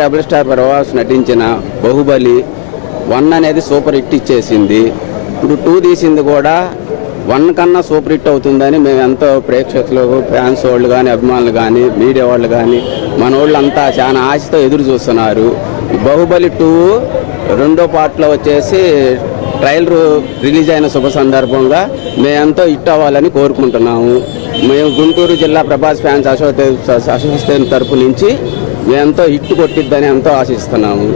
Rebel star Prabhas నటించిన బాహుబలి 1 అనేది super hit ఇచ్చేసింది. ఇప్పుడు 2 తీసింది కూడా 1 కన్నా సూపర్ హిట్ అవుతుందని మేము ఎంతో ప్రేక్షకులు, ఫ్యాన్స్ వాళ్ళు కానీ, అభిమానులు కానీ, మీడియా వాళ్ళు కానీ, మన వాళ్ళు అంతా చాలా ఆశతో ఎదురు చూస్తున్నారు. బాహుబలి 2 రెండో పార్ట్లో వచ్చేసి ట్రైలర్ రిలీజ్ అయిన శుభ సందర్భంగా మేము ఎంతో హిట్ అవ్వాలని కోరుకుంటున్నాము. మేము గుంటూరు జిల్లా ప్రభాస్ ఫ్యాన్స్ అసోసియేషన్ తరపు నుంచి మేము ఎంతో హిట్ కొట్టిద్దని ఎంతో ఆశిస్తున్నాము.